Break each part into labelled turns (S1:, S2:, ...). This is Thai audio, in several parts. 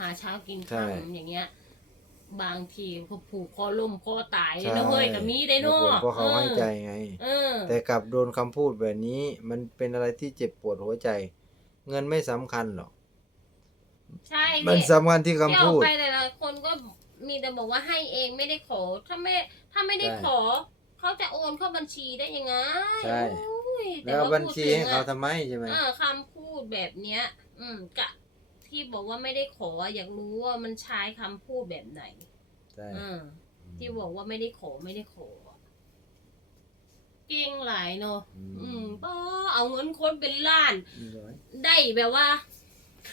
S1: หาเช้ากิน
S2: ใช่
S1: ค่ำอย่างเงี้ย บางทีเขาผูกคอล่มคอตาย
S2: ใช่
S1: นะเฮ้ยกับมีได้
S2: ครั
S1: เนาะ
S2: บผมเพราะเขาให้ใจไง
S1: เออ
S2: แต่กลับโดนคำพูดแบบนี้มันเป็นอะไรที่เจ็บปวดหัวใจ เงินไม่สำคัญหรอก
S1: ใช่
S2: มัน
S1: พี่
S2: สำคัญที่คำ
S1: ที่ออ
S2: พู
S1: ก
S2: ด
S1: ไปแต่ละคนก็มีแต่บอกว่าให้เองไม่ได้ขอ ถ้าไม่ถ้าไม่ได้
S2: ใช่
S1: ขอ เขาจะโอนเข้าบัญชีได้ยังไง
S2: ใช่
S1: โอ้ยต่
S2: แล้ว
S1: ว่า
S2: บัญชี
S1: พูดถึ
S2: ให้
S1: ง
S2: เขา
S1: อะ
S2: ทำไมใช่ไหม
S1: เออคำพูดแบบเนี้ย อืมกะ ที่บอกว่าไม่ได้ขออยากรู้ว่ามันใช้คำพูดแบบไหน
S2: ใช่
S1: อืมที่บอกว่าไม่ได้ขอไม่ได้ขอ เก่งหลายเนาะอืมป้อเอาเงินคนเป็นล้าน ได้แบบว่า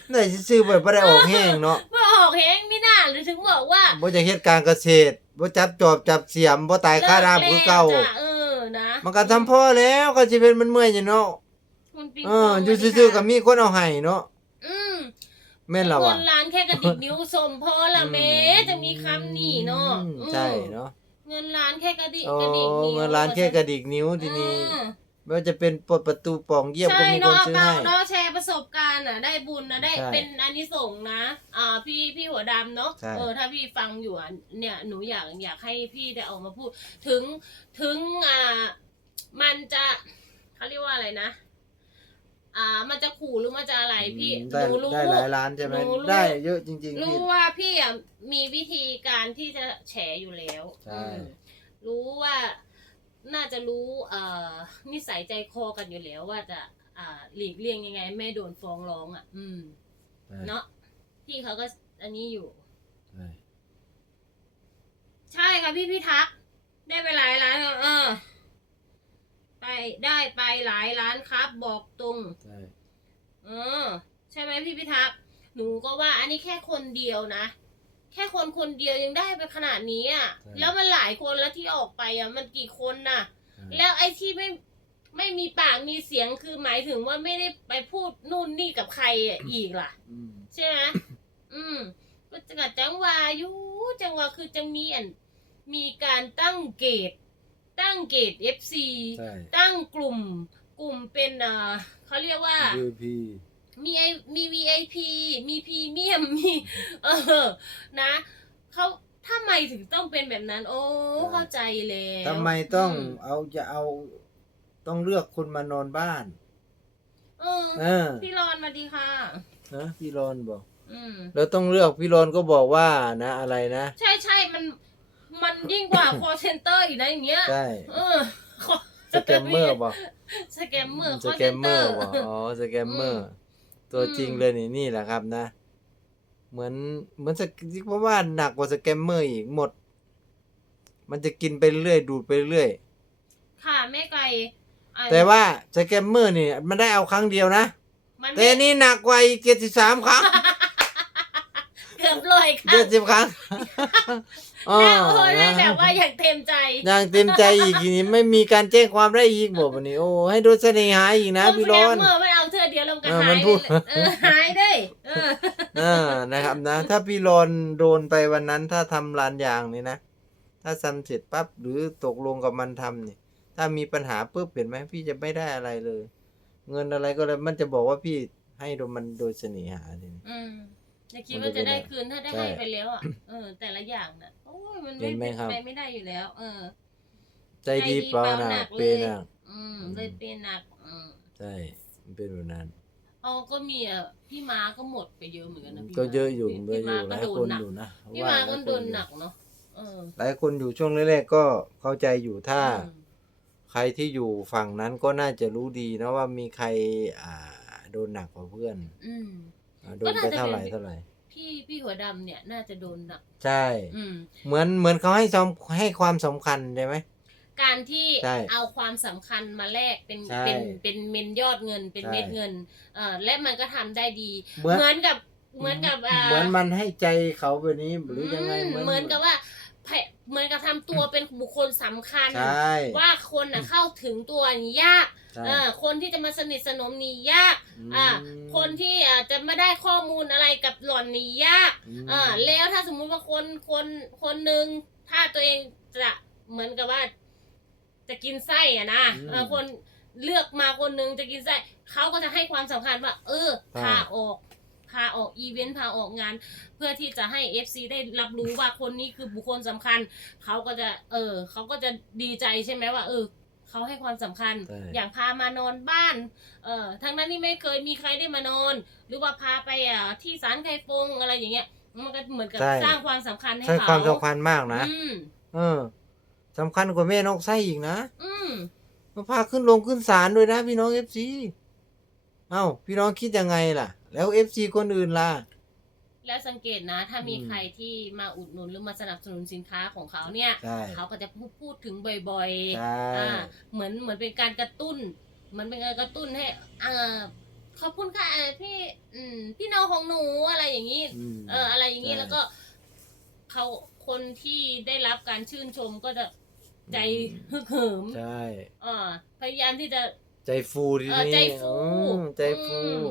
S2: ไหนซื้อไปบ่ได้ออกแห้งเนาะ
S1: ว่าออกแหงไม่น่าหรือถึงบอกว่า
S2: บ่จะเฮ็ดการเกษตรบ่จับจอบจับเสียมบ่ตายค่าน้ำคือเก่า
S1: ลิแล้วจ้ะเออนะ
S2: มันก็ทำพ่อแล้วก็สิเป็นมันเมื่อยอยู่เนาะ
S1: คุณปิง
S2: เอ
S1: ป
S2: อ
S1: อง
S2: อยู่
S1: สวัสดี
S2: ซื่อๆ
S1: ค่ะ
S2: ก็มีคนเอาให้เนาะ
S1: อืม
S2: แม่นละ
S1: เงิ
S2: วะ
S1: นล้านแค่กระดิกนิ้วสมพอละเมจะมีคำนี่เนาะ
S2: อืม
S1: อืม
S2: ใช่เนาะ
S1: เงินล้านแค่กระดิก
S2: โอ้
S1: กระดิกนิ้ว
S2: เงินล้านแค่กระดิกนิ้วทีนี้
S1: เออ
S2: ไม่ว่าจะเป็นปลดประตูปล่องเยี่ยมก็
S1: ใช่
S2: มีค
S1: เนาะ
S2: นซื้อ
S1: เปล่า
S2: ให้
S1: เนาะแชร์ประสบการณ์อะ ได้บุญนะได้
S2: ใช่
S1: เป็นอานิสงส์นะอ่าพี่พี่หัวดำเนาะ
S2: ใช่
S1: เออถ้าพี่ฟังอยู่อะเนี่ยหนูอยากอยากให้พี่ได้ออกมาพูด ถึงถึงอ่ามันจะเขาเรียกว่าอะไรนะ อ่ามันจะขู่หรือมันจะอะไรพี่
S2: อืมได้
S1: หนูรู้
S2: ได้หลายล้านใช่ไหม
S1: หนูรู้
S2: ได้เยอะจริงๆ
S1: รู้
S2: พี่
S1: ว่าพี่อะมีวิธีการที่จะแฉอยู่แล้ว
S2: ใช่
S1: อืมรู้ว่าน่าจะรู้เอ่อนิสัยใจคอกันอยู่แล้วว่าจะอ่าหลีกเลี่ยงยังไง ไม่โดนฟ้องร้องอะ อืม
S2: ใช่
S1: เนาะพี่เขาก็อันนี้อยู่
S2: ใช่
S1: ใช่ค่ะพี่พี่ทัก ได้ไปหลายร้านเออ ไปได้ไปหลายร้านครับ บอกตรง
S2: ใช่
S1: เออ ใช่ไหมพี่พิทักษ์หนูก็ว่าอันนี้แค่คนเดียวนะ แค่คนคนเดียวยังได้ไปขนาดนี้อะ แล้วมันหลายคนแล้วที่ออกไปอะ มันกี่คนน่ะ
S2: ใช่
S1: แล้วไอ้ที่ไม่ไม่มีปากมีเสียงคือหมายถึงว่าไม่ได้ไปพูดนู่นนี่กับใครอะอีกล่ะ
S2: อืม
S1: ใช่ไหมอืมก็จังหวัดจังหวาอยู่จังหวะคือจะมีอันมีการตั้งเกต ตั้งเกต FC
S2: ใช่
S1: ตั้งกลุ่ม กลุ่มเป็นเอ่อเขาเรียกว่า
S2: VIP
S1: มีไอมี VIP มีพรีเมียม มี เออ นะ เขาทำไมถึงต้องเป็นแบบนั้น โอ้ เข้าใจแล้ว
S2: ทำไมต้อง
S1: ม
S2: เอาจะเอาต้องเลือกคนมานอนบ้าน
S1: เออ
S2: เออ
S1: พี่รอนมาดีค่ะ
S2: นะพี่รอนบอก
S1: อืม
S2: แล้วต้องเลือกพี่รอนก็บอกว่านะอะไรนะ
S1: ใช่ใช่มัน มันยิ่งกว่า call center อีกนะอย่างเงี้ย
S2: ใช่
S1: เออ call
S2: สแกมเมอร์บอก
S1: สแกมเมอร์
S2: ส
S1: call
S2: แกมเมอ
S1: center
S2: ร์บอกอ๋อสแกมเมอร์
S1: อืม
S2: ตัวจริง
S1: อืม
S2: เลยนี่นี่แหละครับนะ เหมือนเหมือนสกเพราะว่าหนักกว่าสแกมเมอร์อีกหมด มันจะกินไปเรื่อยดูดไปเรื่อย
S1: ค่ะแม่ไก่อะ
S2: แต่ว่าสแกมเมอร์นี่มันได้เอาครั้งเดียวนะ
S1: มัน
S2: แต่อันนี่หนักกว่าอีกเจ็ดสิบสามครั้ง
S1: เกือบลอยค่ะ
S2: เจ็ดสิบครั้ง อ๋อ
S1: แล้วโอ้ยได้
S2: นะ
S1: แบบว่าอย่างเต็มใจ
S2: อย่างเต็มใจอีกทีนี้ไม่มีการแจ้งความได้อีกบอกวันนี้โอ้ให้โดนเสน่หาอีกนะพี่ร้อน
S1: เมื่อไม่เอาเธอเดียวลงกัน
S2: เออ
S1: หา
S2: มั
S1: ย
S2: น
S1: ไป
S2: พูด
S1: เลยเออหายได้เออ
S2: อ่านะครับนะ ถ้าพี่รอนโดนไปวันนั้นถ้าทำลานยางนี่นะ ถ้าทำเสร็จปั๊บหรือตกลงกับมันทำนี่ถ้ามีปัญหาปุ๊บเห็นไหมพี่จะไม่ได้อะไรเลย เงินอะไรก็เลยมันจะบอกว่าพี่ให้โดยมันโดยเสน่หาทีนี้
S1: อืม จะคิดว่าจะได้คืนถ้าได้
S2: ใช่
S1: ให้ไปแล้วอะเออ แต่ละอย่างน่ะโอ้ยมัน
S2: เห็
S1: ไม่
S2: นไหม
S1: เป็น
S2: ครับ
S1: ไปไม่ได้อยู่แล้ว เออ
S2: ใจดีเปล่าหนัก
S1: เล
S2: เป
S1: ย
S2: หนัก
S1: อืมเลยเป็นหนักอืม
S2: ใช่มันเป็นแบบนั้น
S1: เอาก็มีอะพี่ม้าก็หมดไปเยอะเหมือนกันนะพี่
S2: ก็เยอะอยู่
S1: พี่
S2: เยอะอยู่ห
S1: ม้า
S2: ลาย
S1: ก็โด
S2: คน
S1: นหนัก
S2: อยู่นะ
S1: พี่
S2: ว่า
S1: ม้า
S2: หล
S1: ก็
S2: ยค
S1: โดน
S2: อยู่
S1: หนักเนาะเออ
S2: หลายคนอยู่ช่วงแรกๆก็เข้าใจอยู่ถ้า
S1: อืม
S2: ใครที่อยู่ฝั่งนั้นก็น่าจะรู้ดีนะว่ามีใครอ่าโดนหนักกว่าเพื่อน
S1: อืม
S2: อ่าโดนไปเท่าไหร่เท่าไหร่
S1: พี่พี่หัวดำเนี่ยน่าจะโดนหนัก
S2: ใช่
S1: อืม
S2: เหมือนเหมือนเขาให้สำให้ความสำคัญใช่ไหม
S1: การที่
S2: ใช่
S1: เอาความสำคัญมาแลกเป็น
S2: ใช่
S1: เป็นเป็นเมนยอดเงินเป็น
S2: ใช่
S1: เม็ดเงินเอ่อและมันก็ทำได้ดี
S2: เหมือน
S1: เหมือนกับเหมือนกับอ่า
S2: เหมือนมันให้ใจเขาแบบนี้หรือยังไง
S1: อืมเหมือนกับว่าแผเหมือนกับทำตัวเป็นบุคคลสำคัญ
S2: ใช่
S1: ว่าคนน่ะเข้าถึงตัวนี่ยาก
S2: ใช่
S1: เออคนที่จะมาสนิทสนมนี่ยาก
S2: ม
S1: อ่าคนที่อาจจะไม่ได้ข้อมูลอะไรกับหล่อนนี่ยาก
S2: ม
S1: อ่าแล้วถ้าสมมุติว่าคนคนคนหนึ่งถ้าตัวเองจะเหมือนกับว่า จะกินไส้อะนะเออคนเลือกมาคนหนึ่งจะกินไส้เขาก็จะให้ความสำคัญว่า เออพาออกพาออกอีเวนต์พาออกงาน เพื่อที่จะให้ FC ได้รับรู้ว่าคนนี้คือบุคคลสำคัญ เขาก็จะ เออ เขาก็จะดีใจใช่ไหมว่า เออ เขาให้ความสำคัญ
S2: ใช่
S1: อย่างพามานอนบ้าน เออทั้งนั้นที่ไม่เคยมีใครได้มานอน หรือว่าพาไปอะที่ศาลไคฟงอะไรอย่างเงี้ย มันก็เหมือนกับ
S2: ใช่
S1: สร้างความสำคัญให้
S2: ใช่
S1: เขา
S2: ความสำคัญมากนะ
S1: อืม
S2: เออสำคัญกว่าแม่นกไส้อีกนะ
S1: อืม
S2: มาพาขึ้นลงขึ้นศาลด้วยนะพี่น้องเอฟซีเอ้าพี่น้องคิดยังไงล่ะ แล้วเอฟซีคนอื่นล่ะ
S1: แล้วสังเกตนะ ถ้ามี
S2: อืม
S1: ใครที่มาอุดหนุนหรือมาสนับสนุนสินค้าของเขาเนี่ย
S2: ใช่
S1: เขาก็จะพูดพูดถึงบ่อย
S2: ใช่
S1: ๆอ่าเหมือนเหมือนเป็นการกระตุ้นเหมือนเป็นการกระตุ้นให้อ่าขอบคุณค่ะเอ่อพี่อืมพี่น้องของหนูอะไรอย่างนี้
S2: ม
S1: เอออะไรอย่างนี้
S2: ใช่
S1: แล้วก็เขาคนที่ได้รับการชื่นชมก็จะใจฮึกเหิม
S2: ใช่
S1: อ่าพยายามที่จะ
S2: ใจฟูที
S1: เออ
S2: นี้
S1: ใจฟู
S2: อืมใจฟู
S1: อืม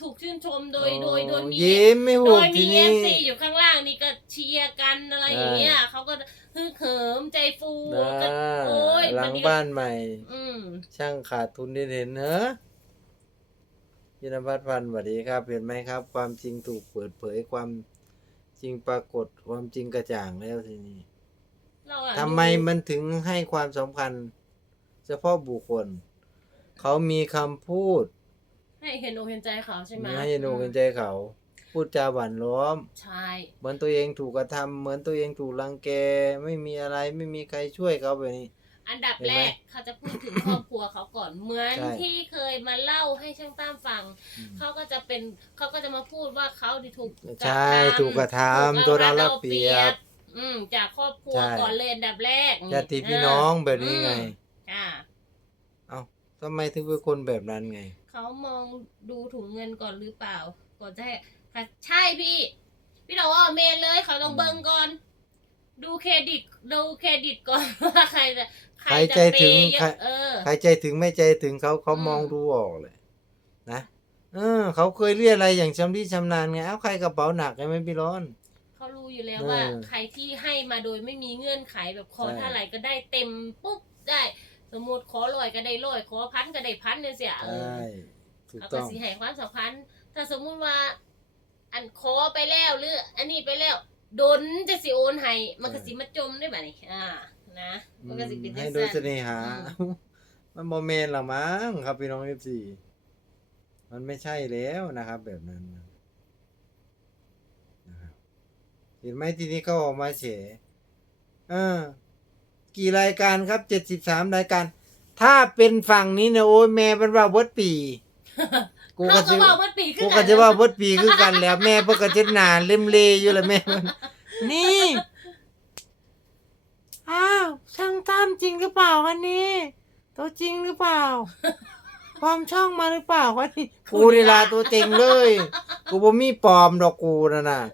S1: ถูกชื่นชมโดยโดยโดยมี
S2: ยิ้มไม่
S1: โด
S2: หุบ
S1: ย
S2: ที
S1: มีเอ
S2: นี้
S1: ฟซีอยู่ข้างล่างนี่ก็เชียร์กันอะไรอย่างเงี้ยเขาก็ฮึกเหิมใจฟู
S2: นะ
S1: ก็โอ้ย
S2: หลั
S1: วั
S2: ง
S1: นนี้
S2: บ้านใหม่
S1: อืม
S2: ช่างขาดทุนเห็นๆเนอะยินพัฒน์พันธ์สวัสดีครับ เห็นไหมครับ ความจริงถูกเปิดเผยความจริงปรากฏความจริงกระจ่างแล้วทีนี้
S1: เราอะ
S2: ทำไม
S1: ดู
S2: มันถึงให้ความสำคัญ เฉพาะบุคคล เขามีคำพูด
S1: ให้เห็นอกเห็นใจเขาใช่ไหม
S2: ให้โนกันใจเขา พูดจาหวานล้อม
S1: ใช่
S2: เหมือนตัวเองถูกกระทำเหมือนตัวเองถูกรังแก ไม่มีอะไรไม่มีใครช่วยเขาแบบนี้
S1: อันดับ
S2: เห็น
S1: แร
S2: ไหม
S1: กเขาจะพูดถึงครอบครัวเขาก่อน เหมือน
S2: ใช่
S1: ที่เคยมาเล่าให้ช่างตั้มฟัง เขาก็จะเป็นเขาก็จะมาพูดว่าเขาที่ถูกกระ
S2: ใช่
S1: ทำ
S2: ถูกกระทำ
S1: ถู
S2: ตัว
S1: ก
S2: เรา
S1: เอา
S2: ละ
S1: รัด
S2: เปรียบ
S1: อืมจากครอบครัว
S2: ใช่
S1: ก่อนเลยอันดับแรก
S2: ญาติพี่น้องแบบนี้ไง
S1: อ่า
S2: เอ้าทำไมถึงเป็นคนแบบนั้นไง
S1: เขามองดูถุงเงินก่อนหรือเปล่า ก่อนจะให้ค่ะใช่พี่ พี่เราว่าเมนเลยเขาต้องเบิ่งก่อน ดูเครดิตดูเครดิตก่อนว่าใครจะใคร
S2: ใคร
S1: จะ
S2: ใจ
S1: เป
S2: ถึง
S1: ย์เย
S2: ใคร
S1: อะเออ
S2: ใครใจถึงไม่ใจถึงเขาเขา
S1: อืม
S2: มองดูออกเลย นะเออเขาเคยเรียกอะไรอย่างชำนิชำนาญไงเอ้าใครกระเป๋าหนักไงไม่พี่ร้อน
S1: เขารู้อยู่แล้ว
S2: เออ
S1: ว่า ใครที่ให้มาโดยไม่มีเงื่อนไขแบบขอ
S2: ใช่
S1: เท่าไหร่ก็ได้เต็มปุ๊บได้ สมมติขอร้อยก็ได้ร้อยขอพันก็ได้พันเนี่ยเสียเอ
S2: ใช่
S1: อ
S2: ถูก
S1: เขา
S2: ต้
S1: ก็
S2: อง
S1: สิให้ความสำคัญถ้าสมมุติว่า อันขอไปแล้วหรือ อันนี้ไปแล้วโดนจะสิโอนให้มันก็สิมาจมได้บ่นี่อ่า นะมันก็สิเป็นจั
S2: ให้
S1: ง
S2: โดยเส
S1: ซั่น
S2: น่หา มันโมเมนหรอมั้งครับพี่น้องเอฟซีมันไม่ใช่แล้วนะครับ แบบนั้นนะครับเห็นไหมทีนี้เขาออกมาเฉยเออ กี่รายการครับเจ็ดสิบสามรายการ ถ้าเป็นฝั่งนี้เนี่ยโอ้ยแม่เป็นว่าเวิร์ดปีกู
S1: เขา
S2: ก็
S1: ก็
S2: จะ
S1: บอกว่าปีขึ้
S2: กู
S1: น
S2: ก็จะว่าเวิร์ดปีคือกันแล้ว แม่เพิ่งก็จะหนาเล่มเลอยู่แล้วแม่มันนี่อ้าวช่างตั้มจริงหรือเปล่าวันนี้ตัวจริงหรือเปล่าความช่องมาหรือเปล่าวันนี้กูนี่ลาตัวจริงเลย กูบ่มีปลอมดอกกูนะน่ะ